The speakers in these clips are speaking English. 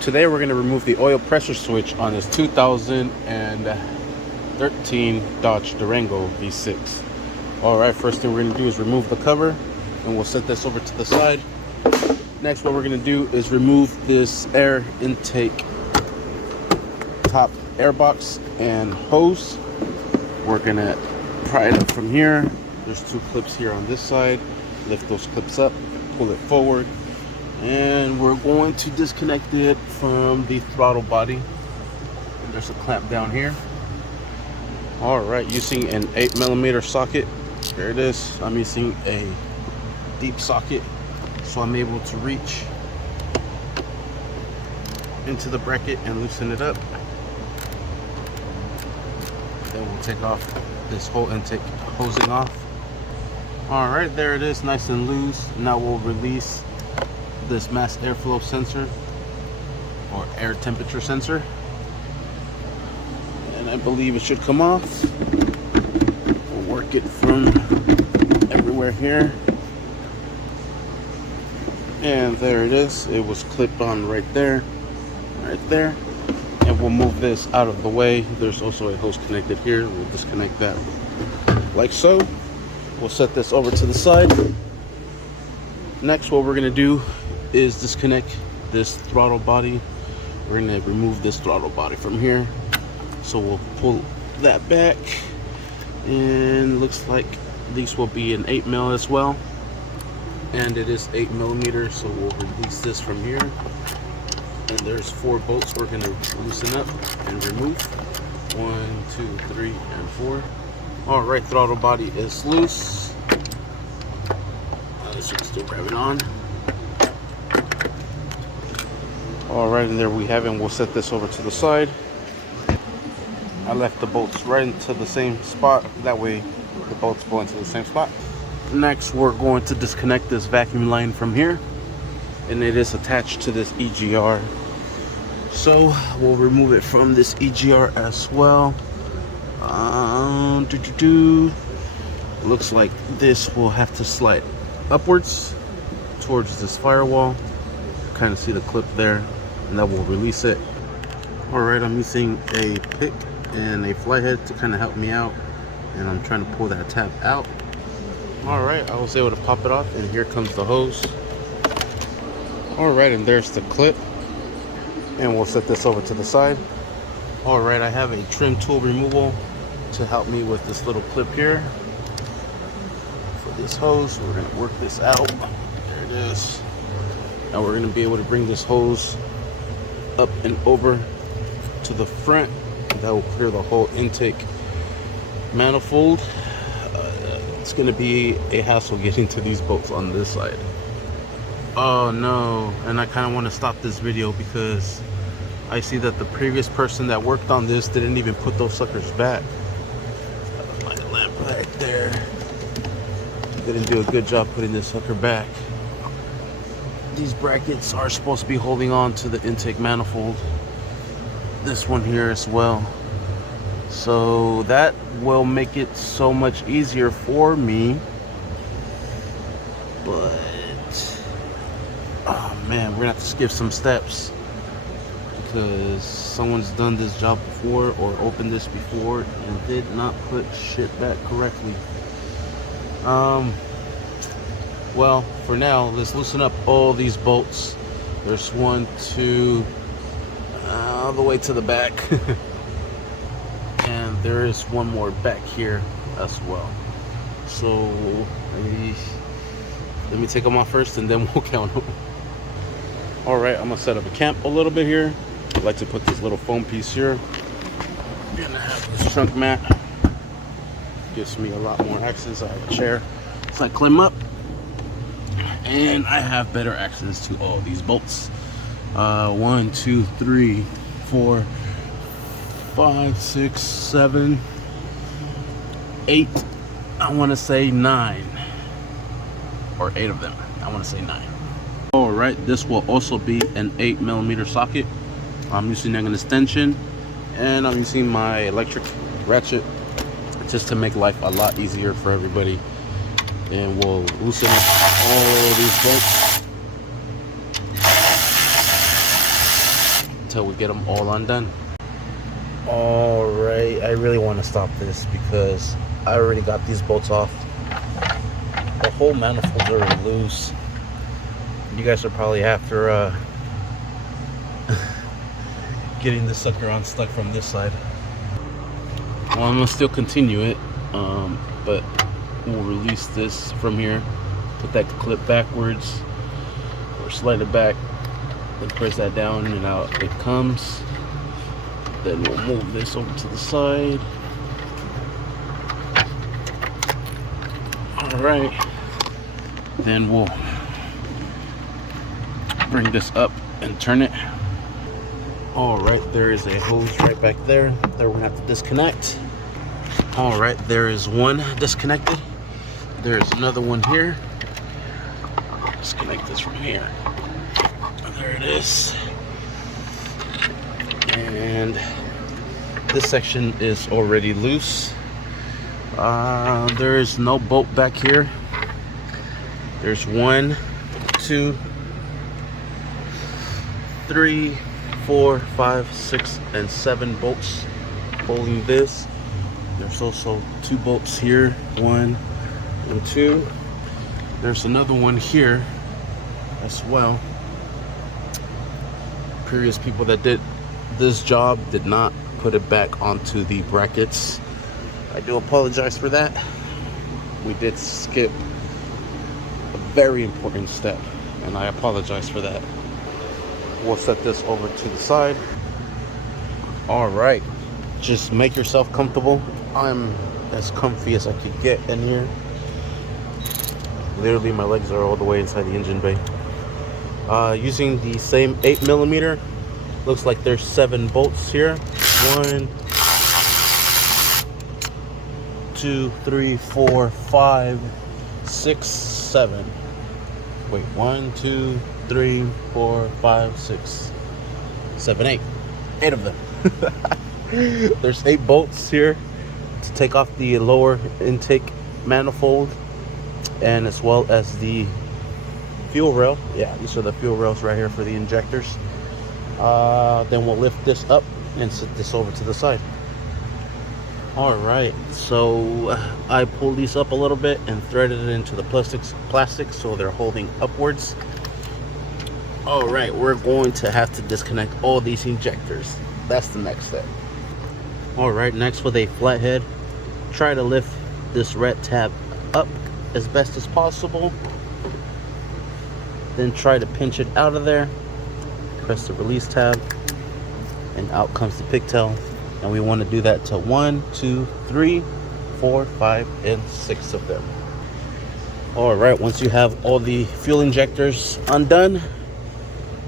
Today we're going to remove the oil pressure switch on this 2013 Dodge Durango V6. Alright, first thing we're going to do is remove the cover, and we'll set this over to the side. Next, what we're going to do is remove this air intake top air box and hose. We're going to pry it up from here. There's two clips here on this side. Lift those clips up, pull it forward, and we're going to disconnect it from the throttle body. And there's a clamp down here. Alright, using an 8mm socket. There it is. I'm using a deep socket, so I'm able to reach into the bracket and loosen it up. Then we'll take off this whole intake hosing off. Alright, there it is, nice and loose. Now we'll release this mass airflow sensor or air temperature sensor, and I believe it should come off. We'll work it from everywhere here, and there it is. It was clipped on right there, and we'll move this out of the way. There's also a hose connected here. We'll disconnect that like so. We'll set this over to the side. Next, what we're going to do is disconnect this throttle body. We're going to remove this throttle body from here. So we'll pull that back, and looks like these will be an 8mm as well, and it is 8mm. So we'll release this from here, and there's 4 bolts we're going to loosen up and remove. 1, 2, 3, and 4. All right, throttle body is loose. This one's still grabbing on. All right, and there we have it. And we'll set this over to the side. I left the bolts right into the same spot. That way the bolts go into the same spot. Next, we're going to disconnect this vacuum line from here, and it is attached to this EGR. So we'll remove it from this EGR as well. Looks like this will have to slide upwards towards this firewall. Kind of see the clip there, and that will release it. Alright, I'm using a pick and a fly head to kind of help me out, and I'm trying to pull that tab out. Alright, I was able to pop it off, and here comes the hose. Alright, and there's the clip, and we'll set this over to the side. Alright, I have a trim tool removal to help me with this little clip here for this hose. We're going to work this out. There it is. Now we're going to be able to bring this hose up and over to the front. That will clear the whole intake manifold. It's going to be a hassle getting to these bolts on this side. Oh no, and I kind of want to stop this video because I see that the previous person that worked on this didn't even put those suckers back. My lamp right there. Didn't do a good job putting this sucker back. These brackets are supposed to be holding on to the intake manifold. This one here as well. So that will make it so much easier for me. But oh man, we're gonna have to skip some steps, because someone's done this job before or opened this before and did not put shit back correctly. Well, for now, let's loosen up all these bolts. There's 1, 2, all the way to the back. And there is one more back here as well. So let me take them off first, and then we'll count them. Alright, I'm gonna set up a camp a little bit here. I like to put this little foam piece here. I'm gonna have this trunk mat. Gives me a lot more access. I have a chair, so I climb up, and I have better access to all these bolts. 1, 2, 3, 4, 5, 6, 7, 8. I want to say 9, or 8 of them. I want to say 9. Alright, this will also be an 8mm socket. I'm using an extension, and I'm using my electric ratchet just to make life a lot easier for everybody. And we'll loosen up all these bolts. until we get them all undone. All right, I really want to stop this because I already got these bolts off. The whole manifold's already loose. You guys are probably after getting this sucker unstuck from this side. Well, I'm gonna still continue it, but we'll release this from here, put that clip backwards or slide it back, then press that down and out it comes. Then we'll move this over to the side. All right, then we'll bring this up and turn it. All right, there is a hose right back there that we're gonna have to disconnect. All right, there is one disconnected. There's another one here. Disconnect this from here. There it is. And this section is already loose. There is no bolt back here. There's 1, 2, 3, 4, 5, 6, and 7 bolts holding this. There's also 2 bolts here, 1 and 2. There's another one here as well. Previous people that did this job did not put it back onto the brackets. I do apologize for that. We did skip a very important step, and I apologize for that. We'll set this over to the side. All right, just make yourself comfortable. I'm as comfy as I could get in here. Literally, my legs are all the way inside the engine bay. Using the same 8mm. Looks like there's 7 bolts here. 1, 2, 3, 4, 5, 6, 7. Wait, 1, 2, 3, 4, 5, 6, 7, 8. 8 of them. There's 8 bolts here to take off the lower intake manifold, and as well as the fuel rail. Yeah, these are the fuel rails right here for the injectors. Then we'll lift this up and set this over to the side. All right, so I pulled these up a little bit and threaded it into the plastic so they're holding upwards. All right, we're going to have to disconnect all these injectors. That's the next step. All right, next with a flathead, try to lift this red tab up as best as possible. Then try to pinch it out of there. Press the release tab, and out comes the pigtail. And we want to do that to 1, 2, 3, 4, 5, and 6 of them. All right, once you have all the fuel injectors undone,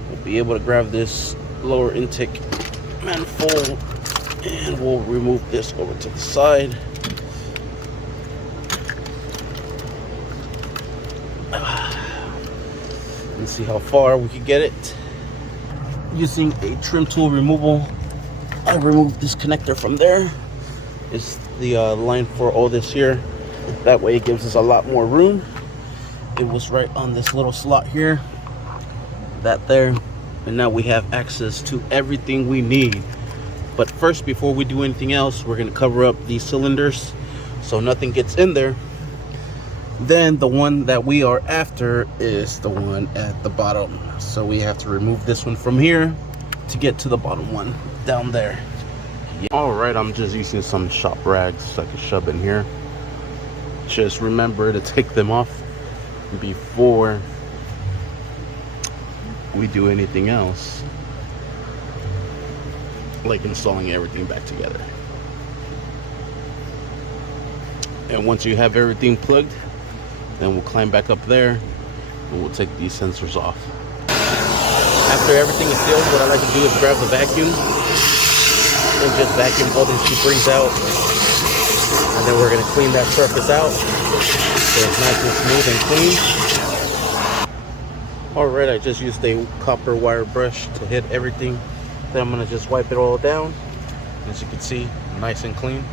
we'll be able to grab this lower intake manifold, and we'll remove this over to the side. And see how far we can get it. Using a trim tool removal, I removed this connector from there. It's the line for all this here. That way it gives us a lot more room. It was right on this little slot here, that there, and now we have access to everything we need. But first, before we do anything else, we're going to cover up these cylinders so nothing gets in there. Then the one that we are after is the one at the bottom, so we have to remove this one from here to get to the bottom one down there. All right, I'm just using some shop rags so I can shove in here. Just remember to take them off before we do anything else, like installing everything back together. And once you have everything plugged, then we'll climb back up there and we'll take these sensors off. After everything is sealed, what I like to do is grab the vacuum and just vacuum all these debris out. And then we're going to clean that surface out so it's nice and smooth and clean. Alright, I just used a copper wire brush to hit everything. Then I'm going to just wipe it all down. As you can see, nice and clean.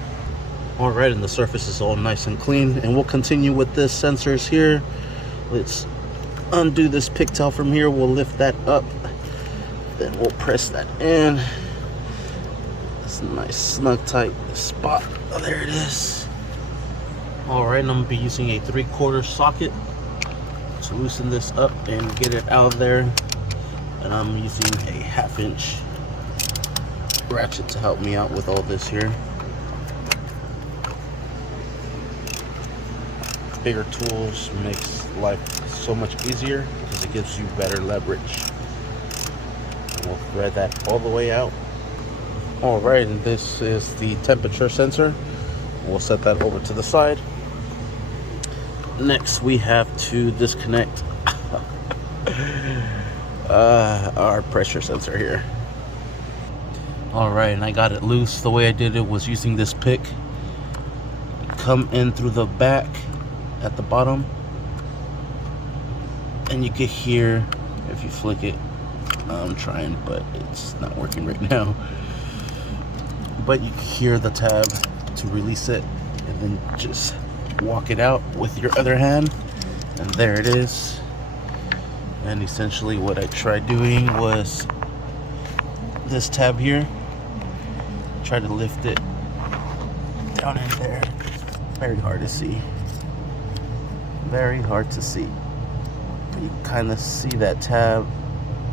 Alright, and the surface is all nice and clean. And we'll continue with this sensors here. Let's undo this pigtail from here. We'll lift that up Then we'll press that in. It's a nice snug tight spot. Oh, there it is. Alright, I'm going to be using a 3/4 socket to loosen this up and get it out of there. And I'm using a 1/2 inch ratchet to help me out with all this here. Bigger tools makes life so much easier because it gives you better leverage. And we'll thread that all the way out. Alright, and this is the temperature sensor. We'll set that over to the side. Next, we have to disconnect our pressure sensor here. Alright, and I got it loose. The way I did it was using this pick. Come in through the back at the bottom, and you can hear, if you flick it, I'm trying, but it's not working right now, but you can hear the tab to release it, and then just walk it out with your other hand, and there it is. And essentially what I tried doing was this tab here, try to lift it down in there. Very hard to see, very hard to see, but you kind of see that tab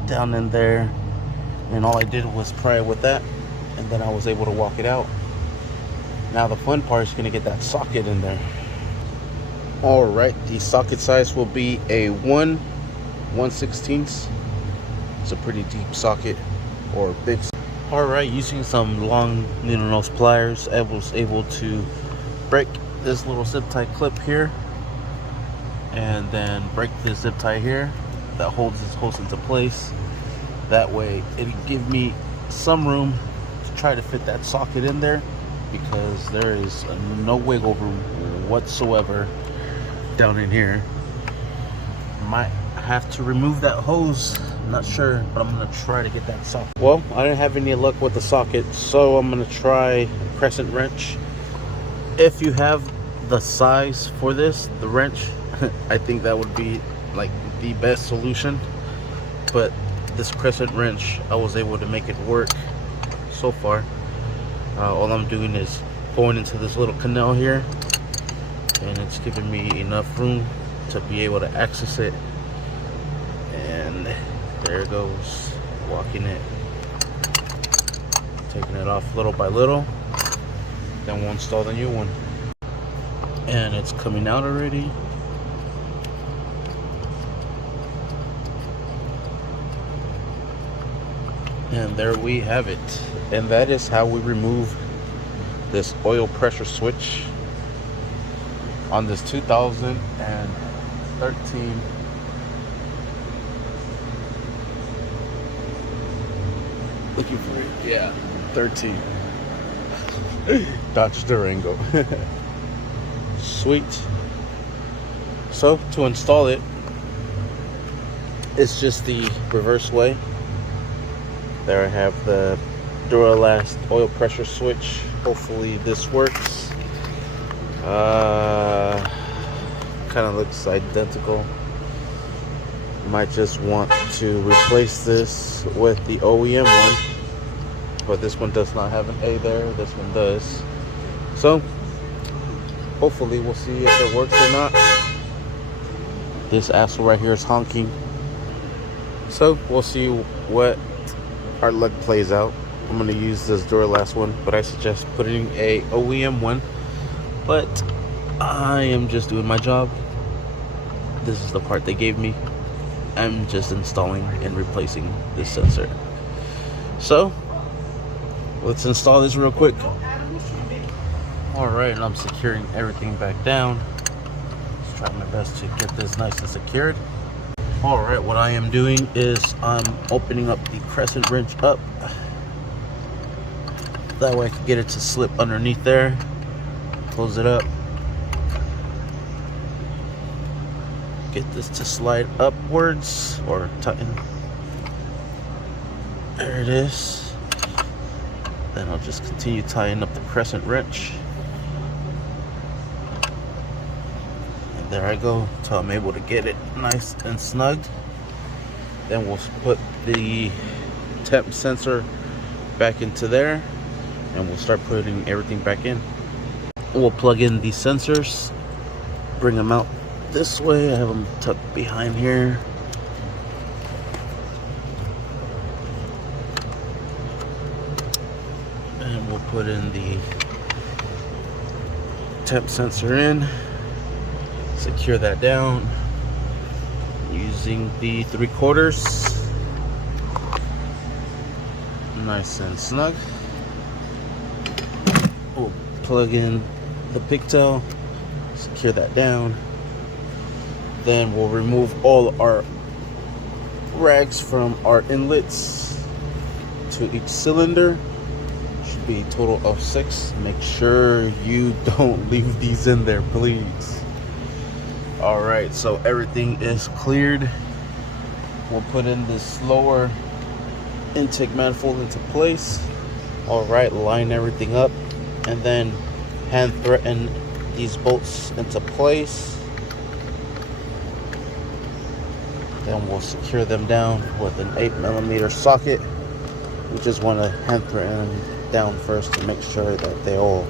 down in there, and all I did was pry it with that, and then I was able to walk it out. Now the fun part is going to get that socket in there. Alright, the socket size will be a 1/1/16. It's a pretty deep socket, or big. Alright, using some long needle nose pliers, I was able to break this little zip tie clip here, and then break this zip tie here that holds this hose into place. That way it'll give me some room to try to fit that socket in there, because there is no wiggle room whatsoever down in here. Might have to remove that hose, I'm not sure, but I'm gonna try to get that socket. Well, I didn't have any luck with the socket, so I'm gonna try a crescent wrench. If you have the size for this, the wrench, I think that would be like the best solution. But this crescent wrench, I was able to make it work so far. All I'm doing is going into this little canal here, and it's giving me enough room to be able to access it. And there it goes, walking it, taking it off little by little. Then we'll install the new one, and it's coming out already. And there we have it. And that is how we remove this oil pressure switch on this 2013 looking for it. Yeah, 13 Dodge Durango. Sweet. So to install it, it's just the reverse way. There I have the Duralast oil pressure switch. Hopefully this works. Kind of looks identical. Might just want to replace this with the OEM one, but this one does not have an A there, this one does. So hopefully we'll see if it works or not. This asshole right here is honking, so we'll see what our luck plays out. I'm going to use this Duralast one, but I suggest putting a OEM one. But I am just doing my job. This is the part they gave me. I'm just installing and replacing this sensor. So let's install this real quick. Alright, and I'm securing everything back down. Let's try my best to get this nice and secured. Alright, what I am doing is I'm opening up the crescent wrench up. That way I can get it to slip underneath there. Close it up. Get this to slide upwards or tighten. There it is. Then I'll just continue tying up the crescent wrench. And there I go, until I'm able to get it nice and snug. Then we'll put the temp sensor back into there, and we'll start putting everything back in. We'll plug in these sensors, bring them out this way. I have them tucked behind here. And we'll put in the temp sensor in, secure that down using the 3/4. Nice and snug. We'll plug in the pigtail, secure that down. Then we'll remove all our rags from our inlets to each cylinder. Should be a total of 6. Make sure you don't leave these in there, please. Alright, so everything is cleared. We'll put in this lower intake manifold into place. Alright, line everything up and then hand threaten these bolts into place. Then we'll secure them down with an 8mm socket. We just want to hand threaten them down first to make sure that they all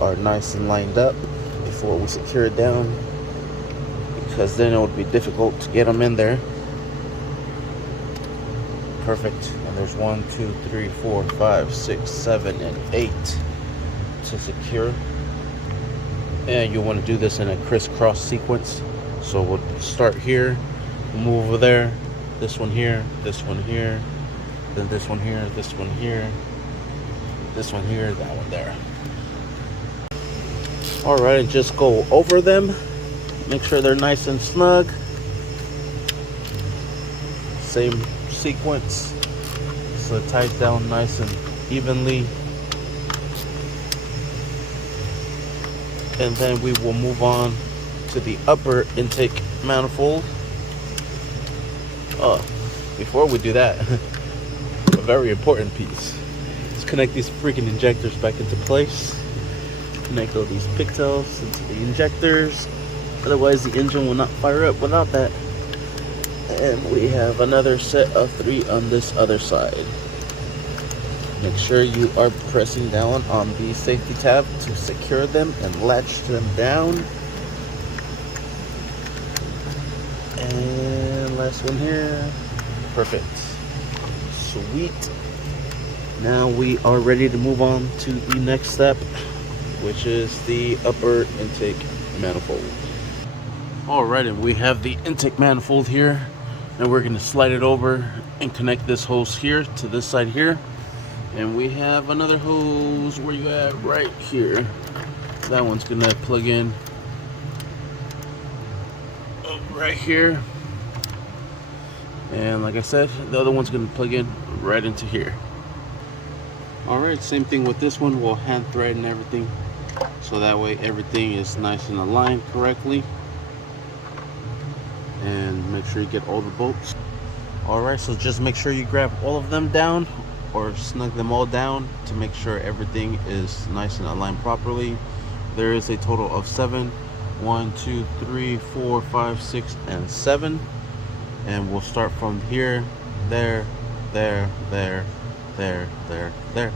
are nice and lined up before we secure it down, because then it would be difficult to get them in there. Perfect. And there's 1, 2, 3, 4, 5, 6, 7, and 8 to secure. And you want to do this in a crisscross sequence. So we'll start here, we'll move over there, this one here, this one here, then this one here, this one here, this one here, that one there. Alright, and just go over them. Make sure they're nice and snug. Same sequence, so it ties down nice and evenly. And then we will move on to the upper intake manifold. Before we do that, a very important piece. Let's connect these freaking injectors back into place. Connect all these pigtails into the injectors. Otherwise the engine will not fire up without that. And we have another set of 3 on this other side. Make sure you are pressing down on the safety tab to secure them and latch them down. And last one here. Perfect. Sweet. Now we are ready to move on to the next step, which is the upper intake manifold. Alright, and we have the intake manifold here. Now we're going to slide it over and connect this hose here to this side here. And we have another hose, where you at? Right here. That one's going to plug in right here. And like I said, the other one's going to plug in right into here. Alright, same thing with this one. We'll hand thread and everything, so that way everything is nice and aligned correctly. And make sure you get all the bolts. Alright, so just make sure you grab all of them down, or snug them all down, to make sure everything is nice and aligned properly. There is a total of 7. 1, 2, 3, 4, 5, 6, and 7. And we'll start from here, there, there, there, there, there, there.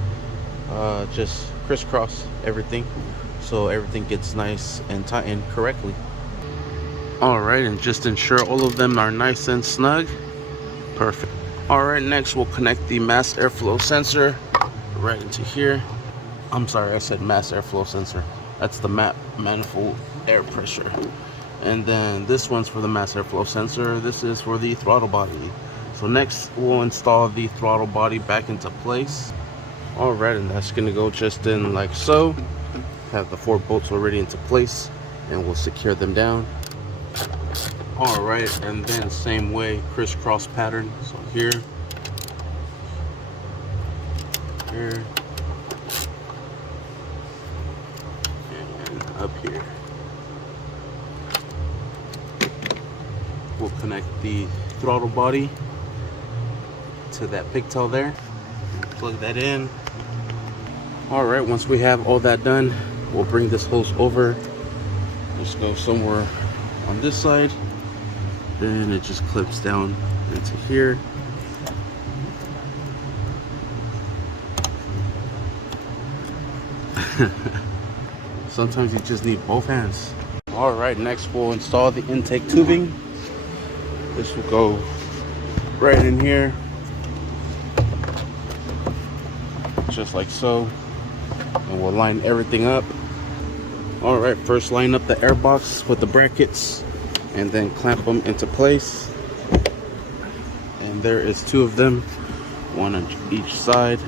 Just crisscross everything so everything gets nice and tightened correctly. Alright, and just ensure all of them are nice and snug. Perfect. Alright, next we'll connect the mass airflow sensor right into here. I'm sorry, I said mass airflow sensor. That's the manifold air pressure. And then this one's for the mass airflow sensor. This is for the throttle body. So next we'll install the throttle body back into place. Alright, and that's gonna go just in like so. Have the 4 bolts already into place, and we'll secure them down. Alright, and then same way, crisscross pattern. So here, here, and up here. We'll connect the throttle body to that pigtail there. Plug that in. Alright, once we have all that done, we'll bring this hose over. Just go somewhere on this side. Then it just clips down into here. Sometimes you just need both hands. All right, next we'll install the intake tubing. This will go right in here, just like so, and we'll line everything up. All right, first line up the air box with the brackets and then clamp them into place. And there is 2 of them, 1 on each side.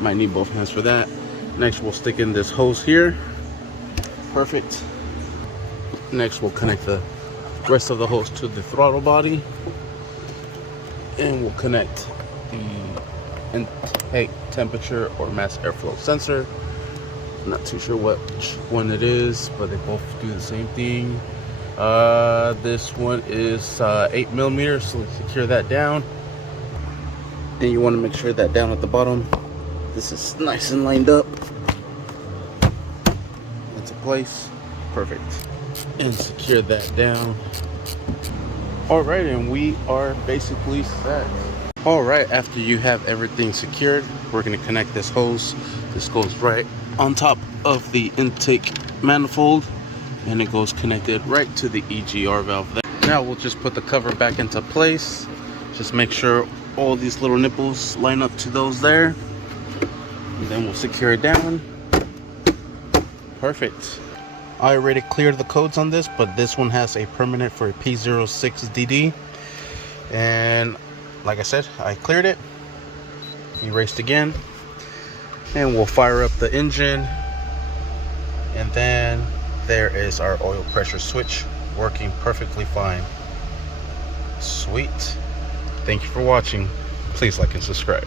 Might need both hands for that. Next we'll stick in this hose here. Perfect. Next we'll connect the rest of the hose to the throttle body, and we'll connect the intake temperature or mass airflow sensor. I'm not too sure which one it is, but they both do the same thing. This one is 8 millimeters, so let's secure that down. And you want to make sure that down at the bottom, this is nice and lined up into place. Perfect. And secure that down. All right, and we are basically set. All right, after you have everything secured, we're going to connect this hose. This goes right on top of the intake manifold, and it goes connected right to the EGR valve there. Now we'll just put the cover back into place. Just make sure all these little nipples line up to those there, and then we'll secure it down. Perfect. I already cleared the codes on this, but this one has a permanent for a P06DD, and like I said, I cleared it, erased again, and we'll fire up the engine. And then there is our oil pressure switch working perfectly fine. Sweet. Thank you for watching. Please like and subscribe.